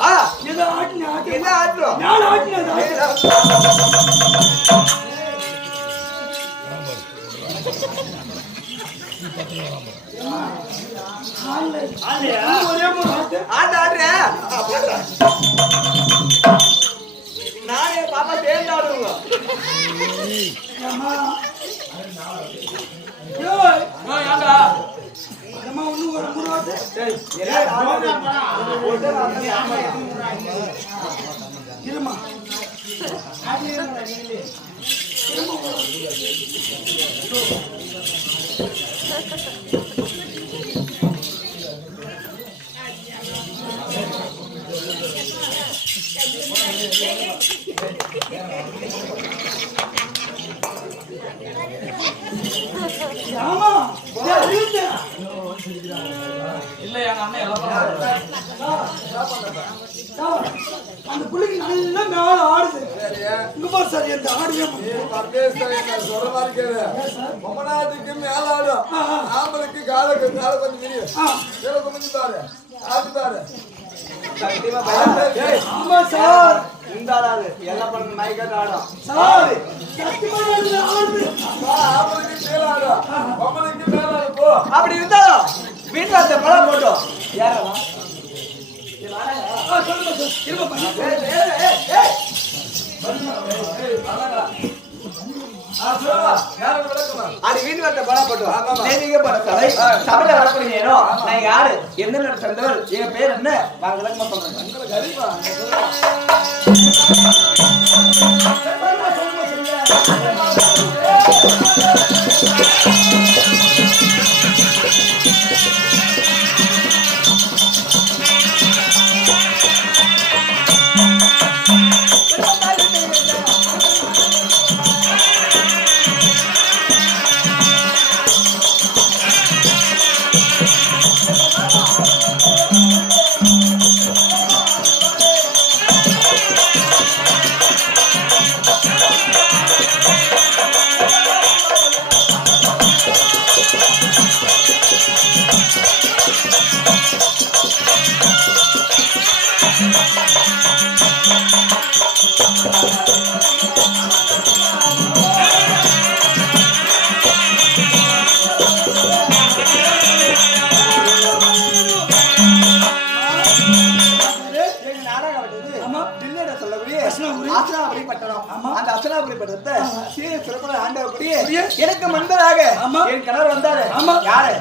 வா ஏதோ ஆட்டின ஆட்டு என்ன ஆட்டம் நான் ஆட்டினது நானே பாப்பா சேர்ந்து ஆடுவோங்க இல்ல எங்க அண்ணன் எல்லாம் அந்த பிள்ளைக்கு நல்லா மேல ஆடுது இங்க சார் இந்த ஆடுவே சொல்ற மாதிரி கேளு பொம்மநாட்டுக்கு மேல ஆடும் ஆம்பளுக்கு கால கொஞ்சம் தெரியும் கொஞ்சம் பாரு ஆடு பாரு ஆமா சார் இந்த ஆடாது எல்லாம் பண்ண நாய்க்காட்டு ஆடும் சார் சத்தியமா ஆடுது ஆம்பளுக்கு மேல ஆடும் பொம்மனுக்கு மேல ஆடும் போ அப்படி இருந்தாலும் வீட்டுல அந்த பழம் போட்டோம் யாரா அது வீட்டு வந்த படம் போட்டோம் நீங்க படத்தை சபையில வரக்கூடிய நான் யாரு எந்த சேர்ந்தவர் என் பேர் என்ன நான் விளக்கமா சொல்றேன் எனக்கு முன்பதாக என் கணவர் வந்தாரு யாரு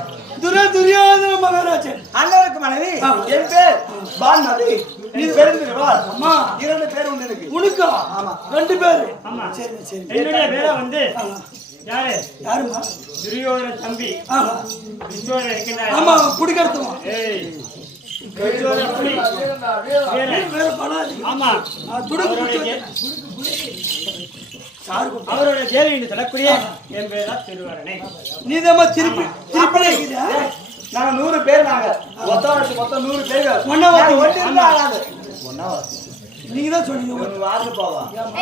துரியோதன மகாராஜன் அண்ணனுக்கு மனைவி என் பேர் பான்மதி நீ தெரிஞ்சுக்கவா அம்மா 2 பேர் உண்டு எனக்கு உனக்கா ஆமா 2 பேர் ஆமா சரி சரி என்னுடைய பேரை வந்து யாரு யாருமா துரியோதன தம்பி விஸ்வரன் இருக்கின்றார் ஆமா குடிக்கிறதுமா ஏய் துரியோதன புலி வேற பணாதி ஆமா துடுக்கு அவருடைய தேவையை சொல்லக்கூடிய என் பேர் தான் திருவரனே நீதமா திருப்பி திருப்பியா நாங்க 100 பேர் நாங்க மொத்தம் 100 பேர் நீங்க தான் சொன்னீங்க ஒரு வாரத்து போவா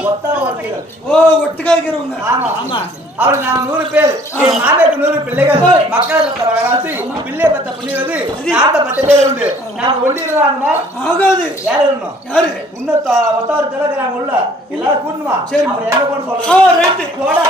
ஒத்தா வார்த்தைகள் ஓ ஒட்டுக்கா இருக்கிறவங்க ஆமா ஆமா அவரு நான் 100 பேர் என் மாமேக்கு 100 பிள்ளைகள் மக்கள் பத்த வராசி பிள்ளை பத்த புண்ணியது நாட்ட 10 பேர் உண்டு நான் ஒண்டிடுறாங்கமா ஆகாது யாரு இருக்கணும் யாரு உன்ன ஒத்தாரு திறக்கிறாங்க உள்ள எல்லாரும் கூடணுமா சரி அவர் எங்க போன்னு சொல்லுங்க ரைட் போடா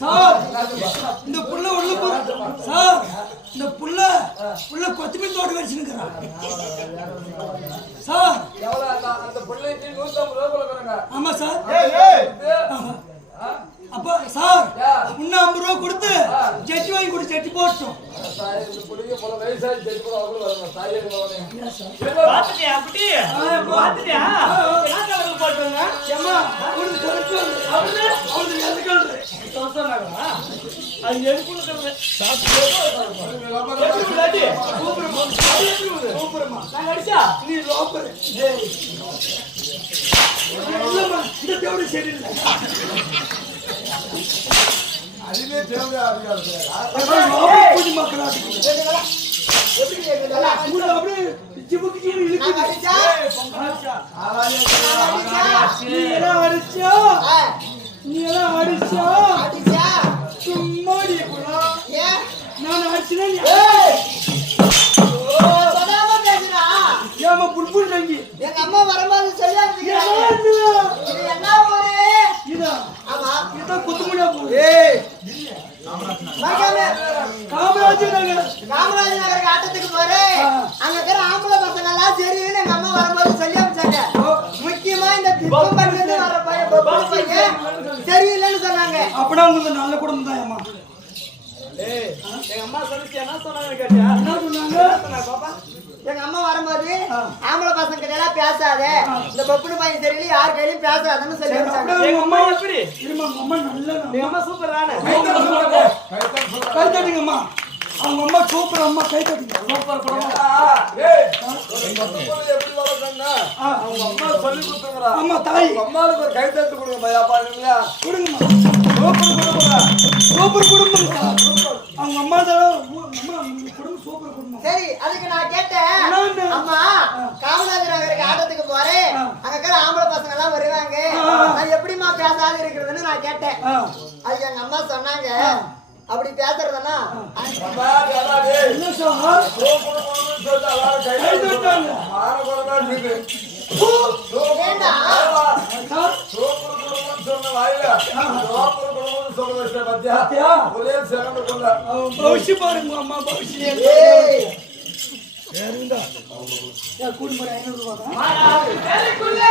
சார் இந்த புள்ள உள்ள போ சார் இந்த புள்ள கொத்தமல்லி தோட்டம் வச்சிருக்கிறான் சார். ஆமா சார். அப்ப சார் இன்னும் 50 ரூபா கொடுத்து ஜெட்டி வாங்கி கொடு, ஜெட்டி போட்டோம். பாத்துட்டியா குட்டி? பாத்துட்டியா? என்ன போட்டுங்க? ஏமா அவனுக்கு கரெக்ட் அவனுக்கு எதுக்கு சொன்னாங்களா? அது எதுக்குள்ள கறந்து? சூப்பர்மா நான் அடிச்சா நீ லோப்பர். இல்லம்மா இந்த தேவடி சரியில்லை. அதுவே தேவையா அதிகாரம் பூஜை மக்களாட்டு எப்படி கேக்குதா? அப்படியே ஜிபுக்கு ஜிபு இழுக்குது. நீ எல்லாம் அடிச்சா சும்மாடி போலாம். நான் அடிச்சுனா நீ ஏமா புல்புல் ரங்கி எங்க அம்மா வரும்போது சொல்லி என்ன ஊரு? இதா ஆமா இதான் குத்துமுடியா போகுது. காமராஜர் நகர் காமராஜ் நகருக்கு ஆட்டத்துக்கு போறேன். அங்க இருக்கிற ஆம்பளை பசங்க எல்லாம் சரின்னு எங்க அம்மா வரும்போது சொல்லி அமைச்சாங்க. முக்கியமா இந்த திப்பம் பண்ணது வர பையன் சரியில்லைன்னு சொன்னாங்க. அப்படின்னா உங்களுக்கு நல்ல குடும்பம் தான் ஏமா. எங்க அம்மா சொல்லிச்சு என்ன சொன்னாங்க கேட்டியா? என்ன சொன்னாங்க? பாப்பா எங்க அம்மா வரும்போது ஆம்பளை பசங்க கிட்ட எல்லாம் பேசாத, இந்த பப்புனு பையன் சரியில்லை யார் கையிலும் பேசாதன்னு சொல்லி அமைச்சாங்க. எங்க அம்மா எப்படி? இருமா அம்மா நல்ல எங்க அம்மா சூப்பர் தானே? கை தட்டுங்கம்மா. அவங்க அம்மா சூப்பர் அம்மா, கை தட்டுங்க. சூப்பர் குடும்பம். எப்படி வளர்க்கணும்னா அவங்க அம்மா சொல்லி கொடுத்துங்கிறா. அம்மா தாய் அம்மாவுக்கு ஒரு கை தட்டு கொடுங்க பையா பாருங்களா. கொடுங்கம்மா. சூப்பர் குடும்பம். சூப்பர் குடும்பம் சார். அவங்க அம்மா தான் அம்மா குடும்பம் சூப்பர் குடும்பம். சரி அதுக்கு நான் கேட்டேன். அம்மா காமராஜர் நகருக்கு ஆட்டத்துக்கு போறேன், அங்க இருக்கிற ஆம்பளை பசங்க எல்லாம் வருவாங்க, நான் எப்படிமா பேசாத இருக்கிறதுன்னு நான் கேட்டேன். அதுக்கு எங்க அம்மா சொன்னாங்க அப்படி பேசுறதுன்னா என்ன சார்? கை தட்டாங்க. வேண்டாம் ஒரே செகண்ட் பவுஷி பாருங்க அம்மா பவுஷி. ஏய் வேறுண்டா கூடுமுறை 500 ரூபாய் தான். மாடா வேலைக்குள்ள